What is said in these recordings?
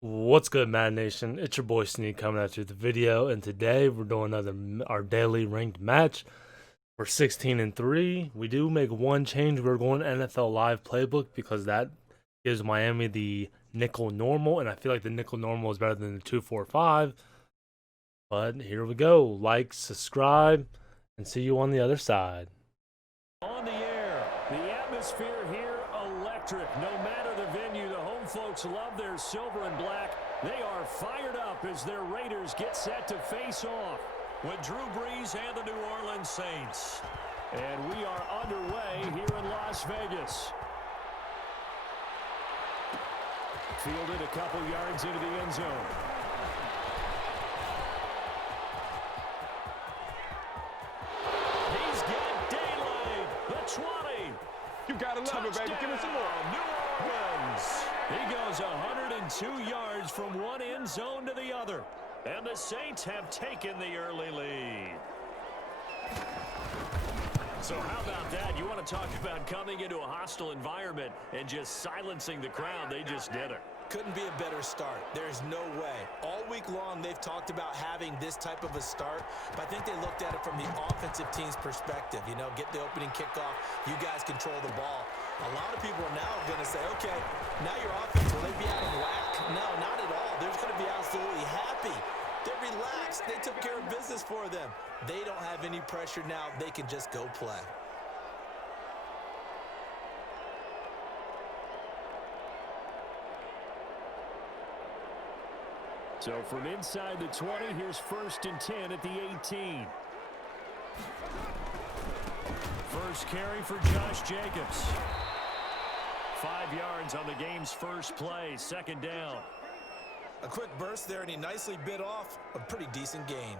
What's good, Madden Nation? It's your boy Sneak coming at you with the video, and today we're doing our daily ranked match. We're 16-3. We do make one change. We're going NFL Live playbook because that gives Miami the nickel normal, and I feel like the nickel normal is better than the 2-4-5. But here we go. Like, subscribe, and see you on the other side. On the air, the atmosphere here electric. No matter the venue, the home folks love their silver and black. They are fired up as their Raiders get set to face off with Drew Brees and the New Orleans Saints. And we are underway here in Las Vegas. Fielded a couple yards into the end zone. He's got daylight. The 20. You gotta love it, baby. Give me some more. New Orleans. He goes 102 yards from one end zone to the other. And the Saints have taken the early lead. So how about that? You want to talk about coming into a hostile environment and just silencing the crowd. They just did it. Couldn't be a better start. There's no way. All week long, they've talked about having this type of a start, but I think they looked at it from the offensive team's perspective. You know, get the opening kickoff. You guys control the ball. A lot of people are now going to say, okay, now your offense, will they be out of whack? No, not at all. They're going to be absolutely happy. They're relaxed. They took care of business for them. They don't have any pressure now. They can just go play. So from inside the 20, here's 1st and 10 at the 18. First carry for Josh Jacobs. 5 yards on the game's first play, 2nd down. A quick burst there, and he nicely bit off a pretty decent gain.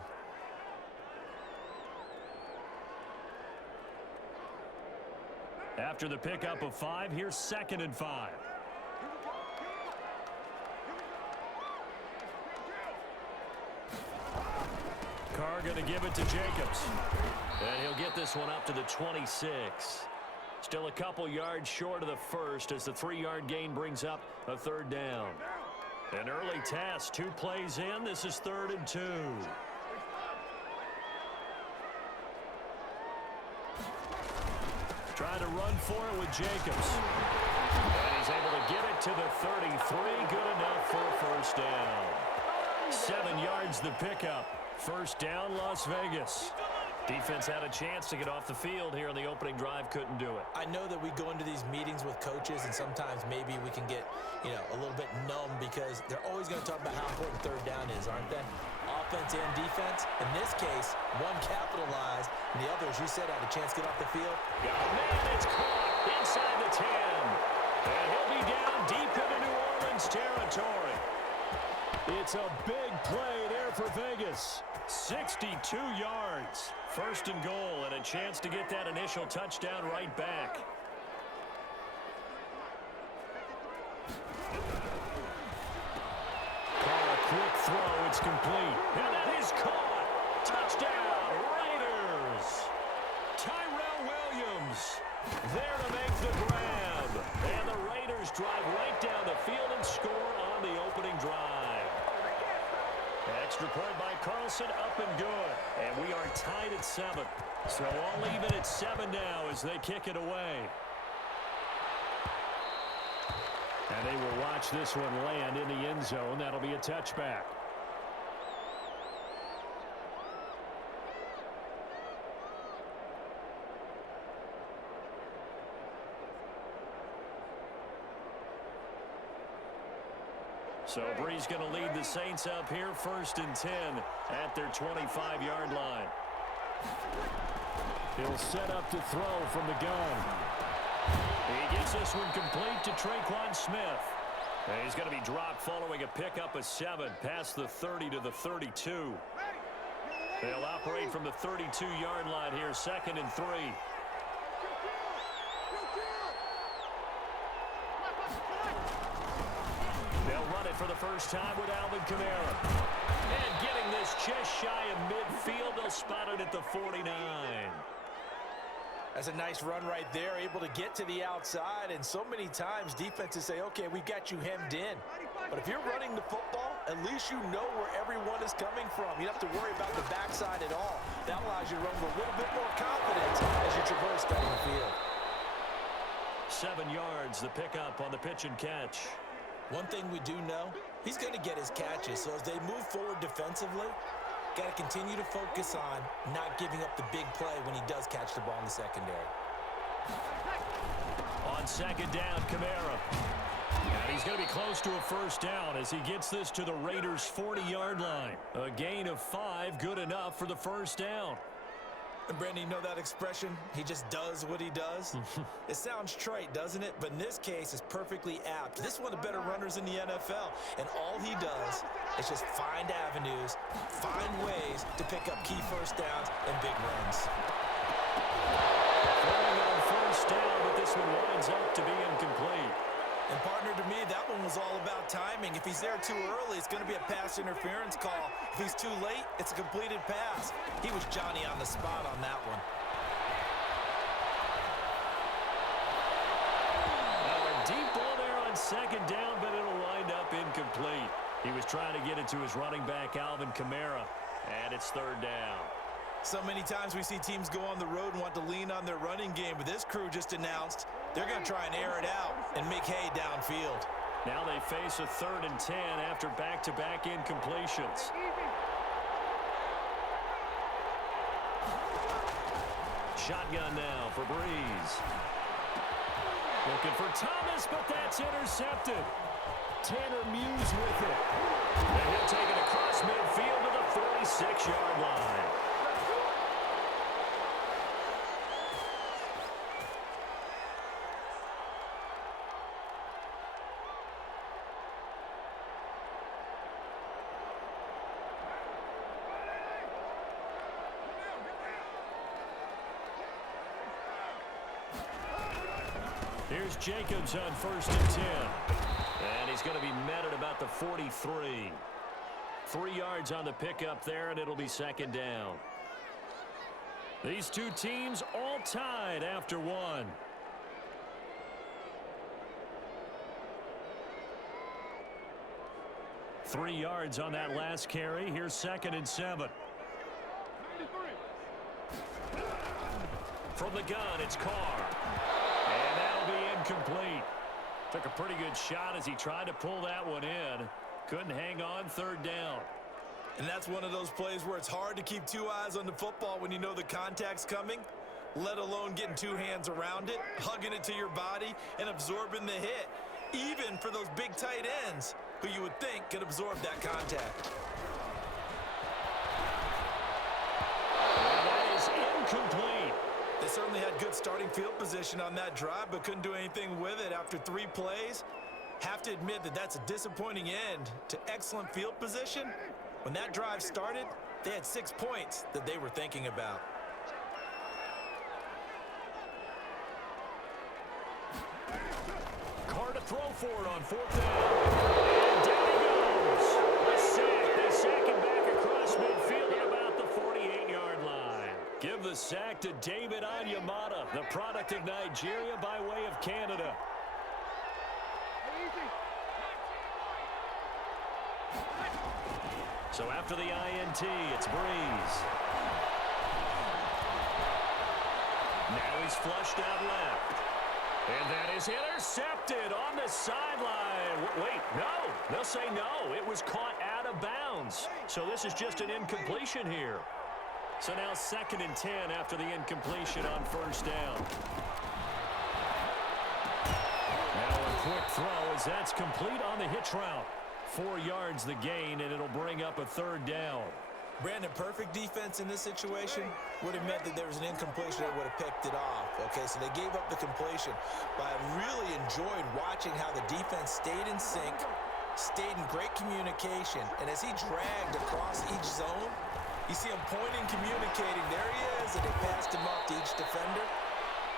After the pickup of 5, here's 2nd and 5. Carr going to give it to Jacobs. And he'll get this one up to the 26. Still a couple yards short of the first as the 3-yard gain brings up a 3rd down. An early task, 2 plays in. This is 3rd and 2. Trying to run for it with Jacobs. And he's able to get it to the 33. Good enough for a 1st down. 7 yards the pickup. 1st down, Las Vegas. Defense had a chance to get off the field here on the opening drive, couldn't do it. I know that we go into these meetings with coaches, and sometimes maybe we can get, a little bit numb because they're always going to talk about how important 3rd down is, aren't they? Offense and defense. In this case, one capitalized, and the other, as you said, had a chance to get off the field. Got a man, it's caught inside the 10. And he'll be down deep into New Orleans territory. It's a big play there for Vegas. 62 yards. 1st and goal, and a chance to get that initial touchdown right back. Carr, a quick throw. It's complete. And that is caught. Touchdown, Raiders. Tyrell Williams there to make the grab. And the Raiders drive right down the field and score on the opening drive. Extra point by Carlson, up and good. And we are tied at 7. So all even at 7 now as they kick it away. And they will watch this one land in the end zone. That'll be a touchback. So Brees going to lead the Saints up here, 1st and 10 at their 25-yard line. He'll set up to throw from the gun. He gets this one complete to Traquan Smith. And he's going to be dropped following a pickup of 7 past the 30 to the 32. They'll operate from the 32-yard line here, 2nd and 3. They'll run it for the first time with Alvin Kamara. And getting this just shy of midfield, they'll spot it at the 49. That's a nice run right there, able to get to the outside, and so many times defenses say, okay, we've got you hemmed in. But if you're running the football, at least you know where everyone is coming from. You don't have to worry about the backside at all. That allows you to run with a little bit more confidence as you traverse down the field. 7 yards, the pickup on the pitch and catch. One thing we do know, he's going to get his catches. So as they move forward defensively, got to continue to focus on not giving up the big play when he does catch the ball in the secondary. On second down, Kamara. And he's going to be close to a first down as he gets this to the Raiders' 40-yard line. A gain of 5, good enough for the first down. And Brandon, you know that expression? He just does what he does? It sounds trite, doesn't it? But in this case, it's perfectly apt. This is one of the better runners in the NFL. And all he does is just find avenues, find ways to pick up key first downs and big runs. Throwing on first down, but this one winds up to be incomplete. And partner, to me, that one was all about timing. If he's there too early, it's going to be a pass interference call. If he's too late, it's a completed pass. He was Johnny on the spot on that one. Now a deep ball there on second down, but it'll wind up incomplete. He was trying to get it to his running back, Alvin Kamara, and it's third down. So many times we see teams go on the road and want to lean on their running game, but this crew just announced they're going to try and air it out and make hay downfield. Now they face a 3rd and 10 after back-to-back incompletions. Shotgun now for Breeze. Looking for Thomas, but that's intercepted. Tanner Muse with it. And he'll take it across midfield to the 46-yard line. Here's Jacobs on 1st and 10. And he's going to be met at about the 43. 3 yards on the pickup there, and it'll be second down. These two teams all tied after one. Three yards on that last carry. Here's 2nd and 7. From the gun, it's Carr. And that'll be incomplete. Took a pretty good shot as he tried to pull that one in. Couldn't hang on, 3rd down. And that's one of those plays where it's hard to keep 2 eyes on the football when you know the contact's coming, let alone getting 2 hands around it, hugging it to your body, and absorbing the hit. Even for those big tight ends, who you would think could absorb that contact. And that is incomplete. They certainly had good starting field position on that drive, but couldn't do anything with it after 3 plays. Have to admit that that's a disappointing end to excellent field position. When that drive started, they had 6 points that they were thinking about. Carr to throw for it on 4th down. And down he goes. A sack. They sack him back across midfield at about the 48-yard line. Give the sack to David Onyemata, the product of Nigeria by way of Canada. So after the INT, it's Breeze. Now he's flushed out left. And that is intercepted on the sideline. Wait, no. They'll say no. It was caught out of bounds. So this is just an incompletion here. So now 2nd and 10 after the incompletion on 1st down. Now a quick throw as that's complete on the hitch route. 4 yards the gain, and it'll bring up a 3rd down. Brandon, perfect defense in this situation would have meant that there was an incompletion that would have picked it off. Okay, so they gave up the completion. But I really enjoyed watching how the defense stayed in sync, stayed in great communication, and as he dragged across each zone, you see him pointing, communicating. There he is, and they passed him up to each defender.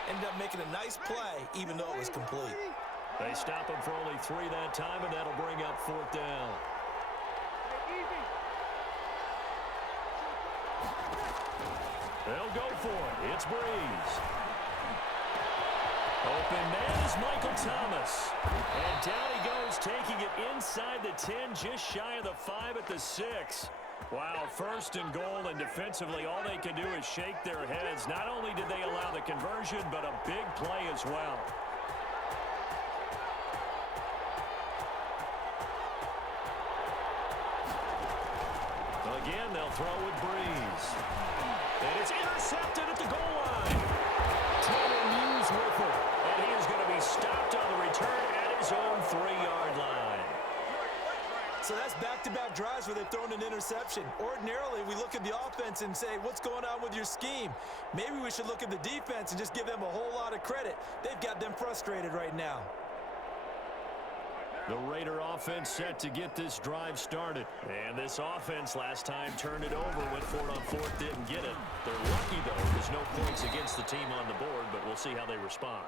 Ended up making a nice play, even though it was complete. They stop him for only 3 that time, and that'll bring up 4th down. They'll go for it. It's Breeze. Open man is Michael Thomas. And down he goes, taking it inside the 10, just shy of the 5 at the 6. Wow, first and goal, and defensively all they can do is shake their heads. Not only did they allow the conversion, but a big play as well. Again, they'll throw with Breeze. And it's intercepted at the goal line. Taylor Muse with it. And he is going to be stopped on the return at his own 3-yard line. So that's back-to-back drives where they've thrown an interception. Ordinarily, we look at the offense and say, what's going on with your scheme? Maybe we should look at the defense and just give them a whole lot of credit. They've got them frustrated right now. The Raider offense set to get this drive started. And this offense last time turned it over, went for it on 4th, didn't get it. They're lucky, though. There's no points against the team on the board, but we'll see how they respond.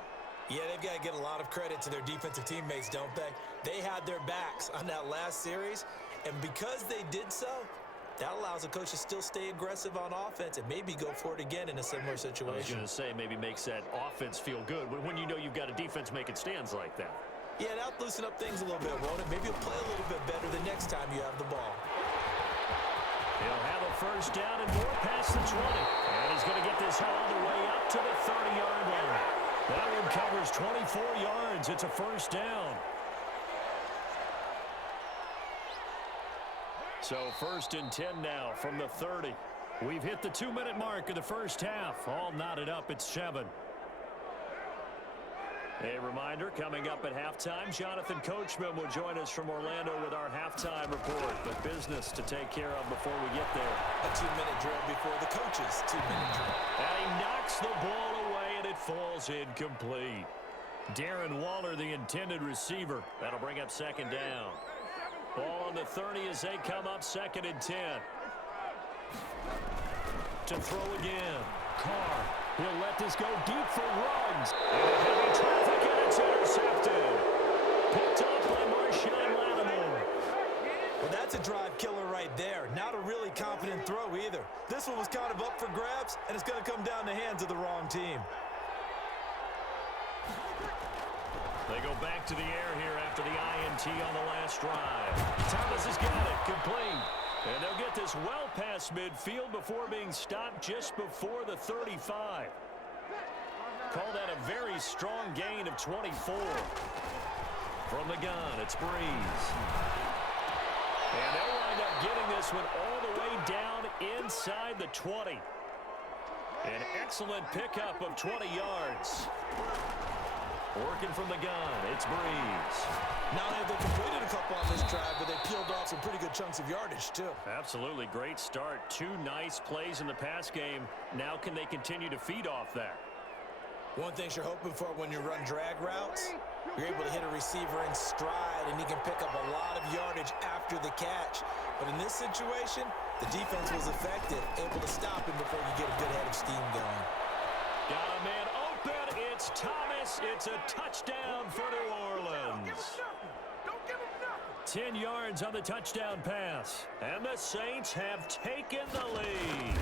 Yeah, they've got to get a lot of credit to their defensive teammates, don't they? They had their backs on that last series, and because they did so, that allows the coach to still stay aggressive on offense and maybe go for it again in a similar situation. I was going to say, maybe makes that offense feel good when you know you've got a defense making stands like that. Yeah, that'll loosen up things a little bit, won't it? Maybe you'll play a little bit better the next time you have the ball. He'll have a first down and more past the 20. And he's going to get this all the way up to the 30-yard line. That one covers 24 yards. It's a first down. So 1st and 10 now from the 30. We've hit the 2-minute mark of the first half. All knotted up at 7. A reminder, coming up at halftime, Jonathan Coachman will join us from Orlando with our halftime report. But business to take care of before we get there. A 2-minute drill before the coach's 2-minute drill. And he knocks the ball away, and it falls incomplete. Darren Waller, the intended receiver. That'll bring up 2nd down. Ball on the 30 as they come up 2nd and 10. To throw again. Carr. He'll let this go deep for Ruggs. And heavy traffic, and it's intercepted. Picked up by Marshawn Lattimore. Well, that's a drive killer right there. Not a really confident throw either. This one was kind of up for grabs, and it's going to come down the hands of the wrong team. They go back to the air here after the INT on the last drive. Thomas has got it, complete. And they'll get this well past midfield before being stopped just before the 35. Call that a very strong gain of 24. From the gun, it's Breeze. And they'll wind up getting this one all the way down inside the 20. An excellent pickup of 20 yards. Working from the gun, it's Breeze. Not only have they completed a couple on this drive, but they peeled off some pretty good chunks of yardage, too. Absolutely, great start. 2 nice plays in the pass game. Now can they continue to feed off that? One thing you're hoping for when you run drag routes, you're able to hit a receiver in stride, and he can pick up a lot of yardage after the catch. But in this situation, the defense was effective, able to stop him before you get a good head of steam going. Got a man open. It's Thomas. It's a touchdown for New Orleans. 10 yards on the touchdown pass. And the Saints have taken the lead.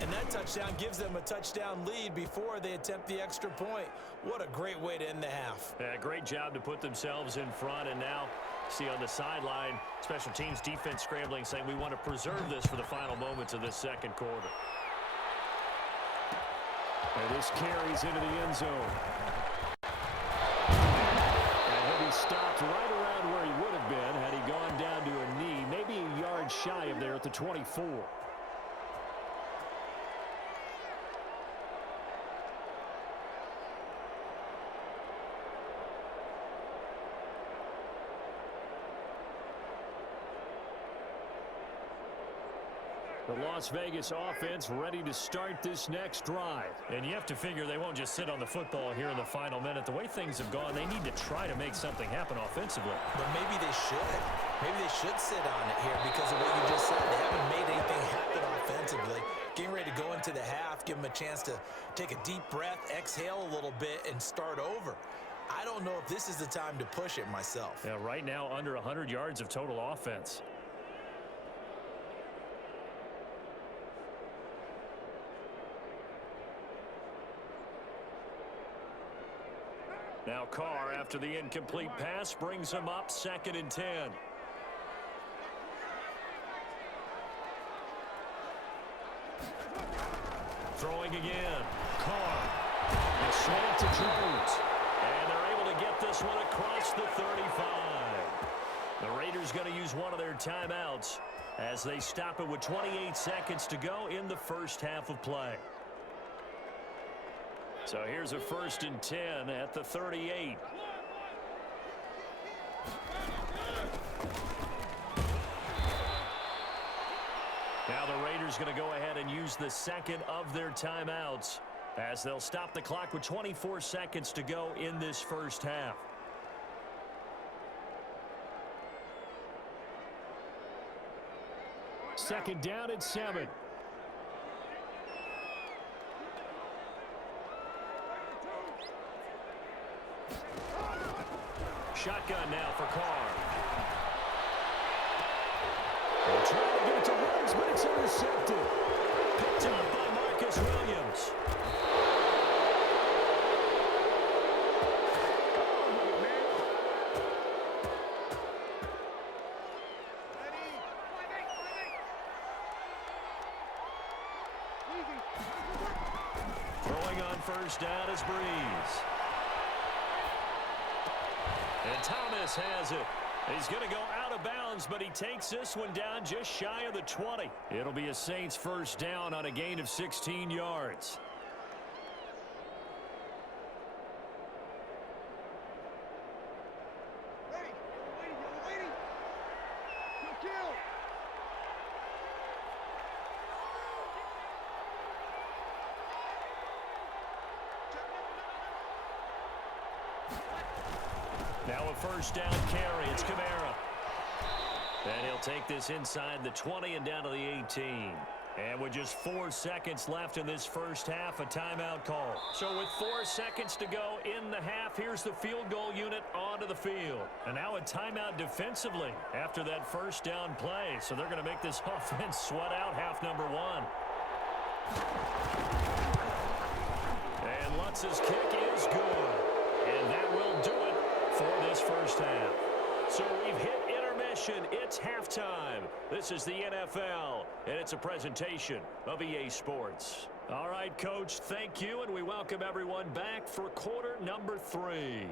And that touchdown gives them a touchdown lead before they attempt the extra point. What a great way to end the half. Yeah, great job to put themselves in front. And now, see on the sideline, special teams defense scrambling, saying we want to preserve this for the final moments of this second quarter. And this carries into the end zone. And he'll be stopped right around where he would have been had he gone down to a knee, maybe a yard shy of there at the 24. The Las Vegas offense ready to start this next drive. And you have to figure they won't just sit on the football here in the final minute. The way things have gone, they need to try to make something happen offensively. But maybe they should. Maybe they should sit on it here because of what you just said. They haven't made anything happen offensively. Getting ready to go into the half, give them a chance to take a deep breath, exhale a little bit, and start over. I don't know if this is the time to push it myself. Yeah, right now under 100 yards of total offense. Now Carr, after the incomplete pass, brings him up 2nd and 10. Throwing again. Carr. A slant to Jones. And they're able to get this one across the 35. The Raiders going to use one of their timeouts as they stop it with 28 seconds to go in the first half of play. So here's a 1st and 10 at the 38. Now the Raiders going to go ahead and use the second of their timeouts as they'll stop the clock with 24 seconds to go in this first half. Second down and 7. Shotgun now for Carr. They're trying to get it to Ruggs, but it's intercepted. Picked up by Marcus Williams. Throwing on first down is Breeze. And Thomas has it. He's going to go out of bounds, but he takes this one down just shy of the 20. It'll be a Saints first down on a gain of 16 yards. Now a first down carry. It's Kamara. And he'll take this inside the 20 and down to the 18. And with just 4 seconds left in this first half, a timeout call. So with 4 seconds to go in the half, here's the field goal unit onto the field. And now a timeout defensively after that first down play. So they're going to make this offense sweat out half number 1. And Lutz's kick is good. And that will do it for this first half. So we've hit intermission. It's halftime. This is the NFL, and it's a presentation of EA Sports. All right, Coach, thank you, and we welcome everyone back for quarter number 3.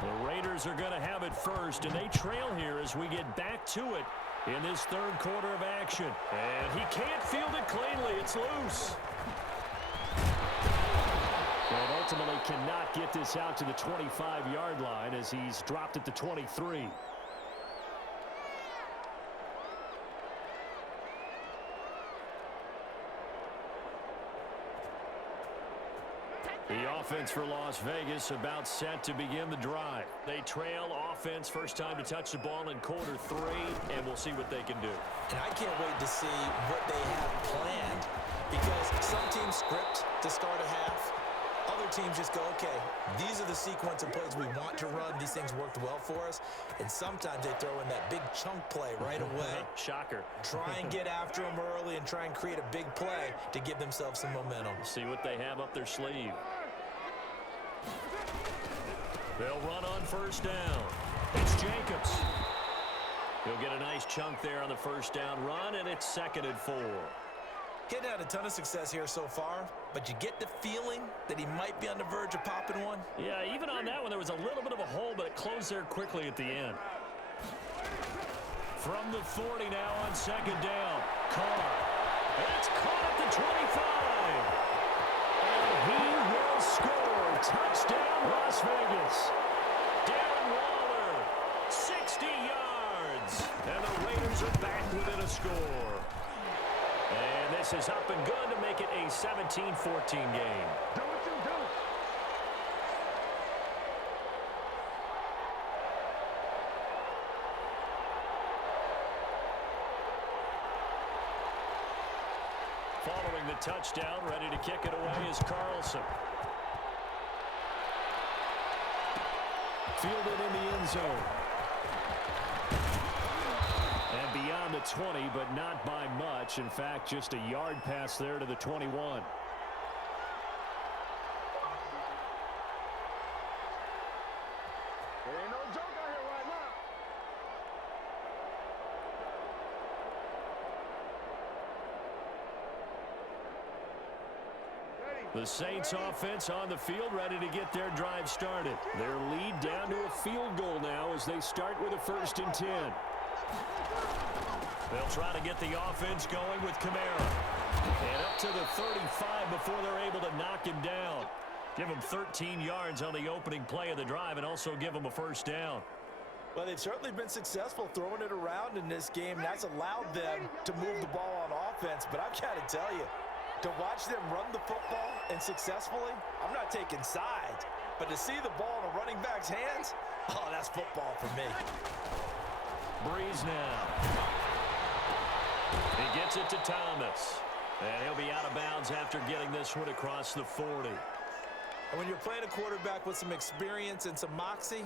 The Raiders are going to have it first, and they trail here as we get back to it in this third quarter of action. And he can't field it cleanly. It's loose. And ultimately cannot get this out to the 25-yard line as he's dropped at the 23. The offense for Las Vegas about set to begin the drive. They trail offense, first time to touch the ball in quarter 3, and we'll see what they can do. And I can't wait to see what they have planned, because some teams script to start a half. Other teams just go, okay, these are the sequence of plays we want to run. These things worked well for us. And sometimes they throw in that big chunk play right away. Shocker. Try and get after them early and try and create a big play to give themselves some momentum. See what they have up their sleeve. They'll run on first down. It's Jacobs. He'll get a nice chunk there on the first down run, and it's 2nd and 4. He hadn't had a ton of success here so far, but you get the feeling that he might be on the verge of popping one. Yeah, even on that one, there was a little bit of a hole, but it closed there quickly at the end. From the 40 now on 2nd down. Carr. It's caught at the 25. And he will score. Touchdown, Las Vegas. Darren Waller, 60 yards. And the Raiders are back within a score. And this is up and good to make it a 17-14 game. touchdown. Ready to kick it away is Carlson. Fielded in the end zone. And beyond the 20, but not by much. In fact, just a yard pass there to the 21. There ain't no joke out here right now. The Saints offense on the field, ready to get their drive started. Their lead down to a field goal now as they start with a 1st and 10. They'll try to get the offense going with Kamara. And up to the 35 before they're able to knock him down. Give him 13 yards on the opening play of the drive and also give him a 1st down. Well, they've certainly been successful throwing it around in this game, and that's allowed them to move the ball on offense. But I've got to tell you, to watch them run the football and successfully, I'm not taking sides, but to see the ball in a running back's hands, oh, that's football for me. Breeze now. He gets it to Thomas. And he'll be out of bounds after getting this one across the 40. And when you're playing a quarterback with some experience and some moxie,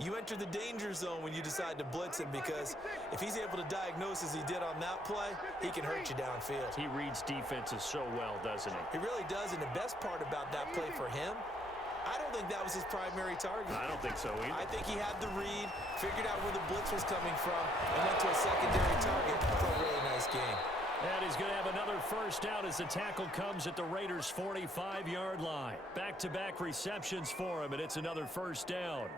you enter the danger zone when you decide to blitz him, because if he's able to diagnose as he did on that play, he can hurt you downfield. He reads defenses so well, doesn't he? He really does, and the best part about that play for him, I don't think that was his primary target. I don't think so either. I think he had the read, figured out where the blitz was coming from, and went to a secondary target for a really nice game. And he's going to have another 1st down as the tackle comes at the Raiders' 45-yard line. Back-to-back receptions for him, and it's another 1st down.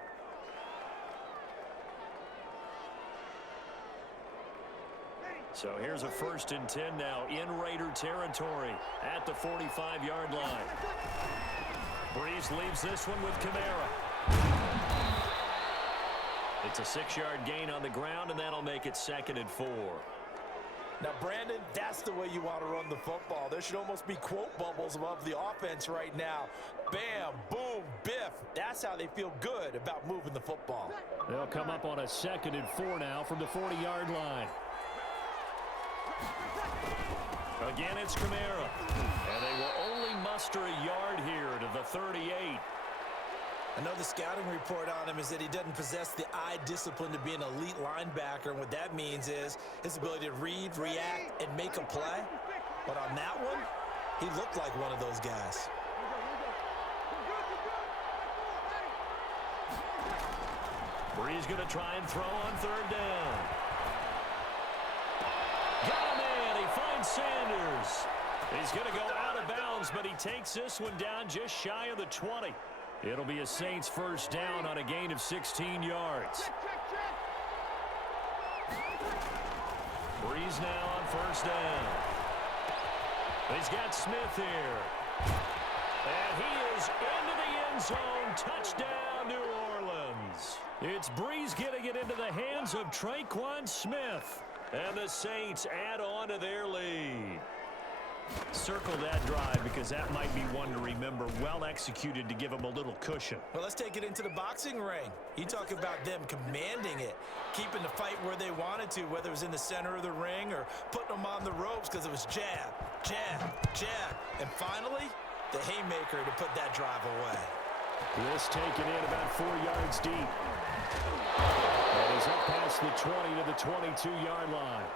So here's a 1st and 10 now in Raider territory at the 45-yard line. Breeze leaves this one with Kamara. It's a 6-yard gain on the ground, and that'll make it 2nd and 4. Now, Brandon, that's the way you want to run the football. There should almost be quote bubbles above the offense right now. Bam, boom, biff. That's how they feel good about moving the football. They'll come up on a 2nd and 4 now from the 40-yard line. Again, it's Kamara. And they will only muster a yard here to the 38. I know the scouting report on him is that he doesn't possess the eye discipline to be an elite linebacker. And what that means is his ability to read, react, and make a play. But on that one, he looked like one of those guys. Breeze going to try and throw on 3rd down. Got a man. He finds Sanders. He's going to go out of bounds, but he takes this one down just shy of the 20. It'll be a Saints 1st down on a gain of 16 yards. Breeze now on 1st down. He's got Smith here. And he is into the end zone. Touchdown, New Orleans. It's Breeze getting it into the hands of Traquan Smith. And the Saints add on to their lead. Circle that drive because that might be one to remember. Well executed to give them a little cushion. Well, let's take it into the boxing ring. You talk about them commanding it, keeping the fight where they wanted to, whether it was in the center of the ring or putting them on the ropes because it was jab, jab, jab. And finally, the haymaker to put that drive away. This taken in about 4 yards deep. And he's up past the 20 to the 22-yard line.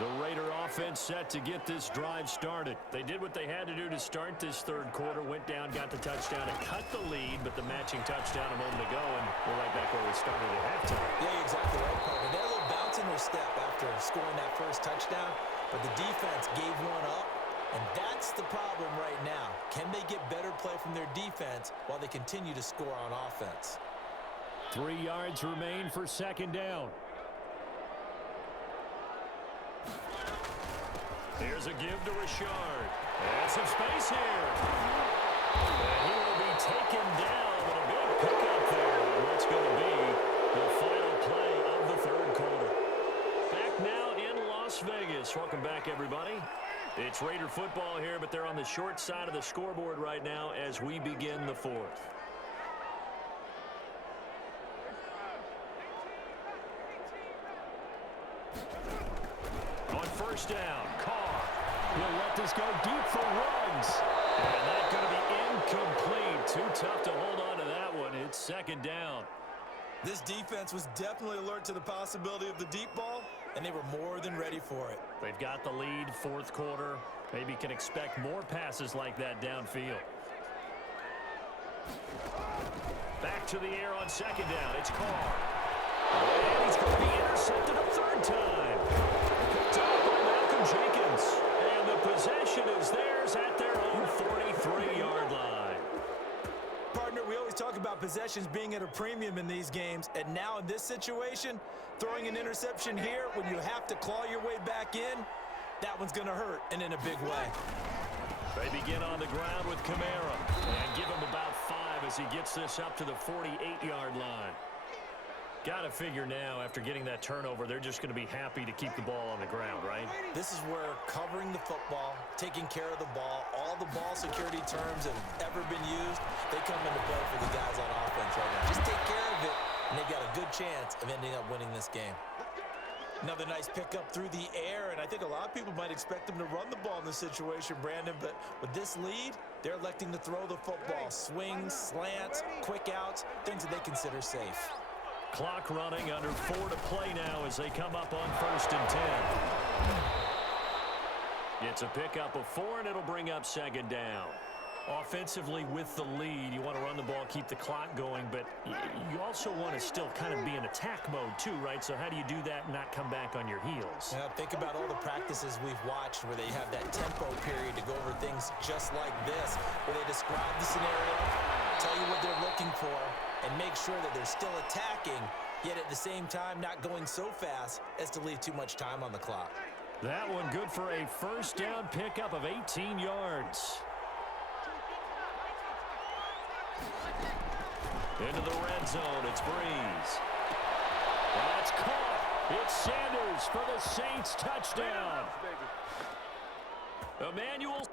The Raider offense set to get this drive started. They did what they had to do to start this 3rd quarter, went down, got the touchdown, and cut the lead, but the matching touchdown a moment ago, and we're right back where we started at halftime. Yeah, you're exactly right, partner. They had a little bounce in their step after scoring that 1st touchdown, but the defense gave one up, and that's the problem right now. Can they get better play from their defense while they continue to score on offense? 3 yards remain for 2nd down. Here's a give to Richard. And some space here. And he will be taken down with a big pickup there. And what's going to be the final play of the 3rd quarter. Back now in Las Vegas. Welcome back, everybody. It's Raider football here, but they're on the short side of the scoreboard right now as we begin the 4th. first down. Carr. He'll let this go deep for Ruggs. And that's going to be incomplete. Too tough to hold on to that one. It's second down. This defense was definitely alert to the possibility of the deep ball, and they were more than ready for it. They've got the lead, fourth quarter. Maybe can expect more passes like that downfield. Back to the air on second down. It's Carr. And he's going to be intercepted a third time. Picked up by Malcolm Jenkins. And the possession is theirs at their own 43-yard line. Partner, we always talk about possessions being at a premium in these games, and now in this situation, throwing an interception here when you have to claw your way back in, that one's going to hurt, and in a big way. They begin on the ground with Kamara and give him about 5 as he gets this up to the 48-yard line. Got to figure now, after getting that turnover, they're just going to be happy to keep the ball on the ground, right? This is where covering the football, taking care of the ball, all the ball security terms that have ever been used, they come into play for the guys on offense right now. Just take care of it, and they've got a good chance of ending up winning this game. Another nice pickup through the air, and I think a lot of people might expect them to run the ball in this situation, Brandon, but with this lead, they're electing to throw the football. Swings, slants, quick outs, things that they consider safe. Clock running, under 4 to play now as they come up on 1st and 10. It's a pickup of 4, and it'll bring up second down. Offensively with the lead, you want to run the ball, keep the clock going, but you also want to still kind of be in attack mode too, right? So how do you do that and not come back on your heels? Yeah, think about all the practices we've watched where they have that tempo period to go over things just like this, where they describe the scenario, tell you what they're looking for, and make sure that they're still attacking, yet at the same time not going so fast as to leave too much time on the clock. That one good for a first down pickup of 18 yards. Into the red zone, it's Breeze. That's caught. It's Sanders for the Saints touchdown. Emmanuel.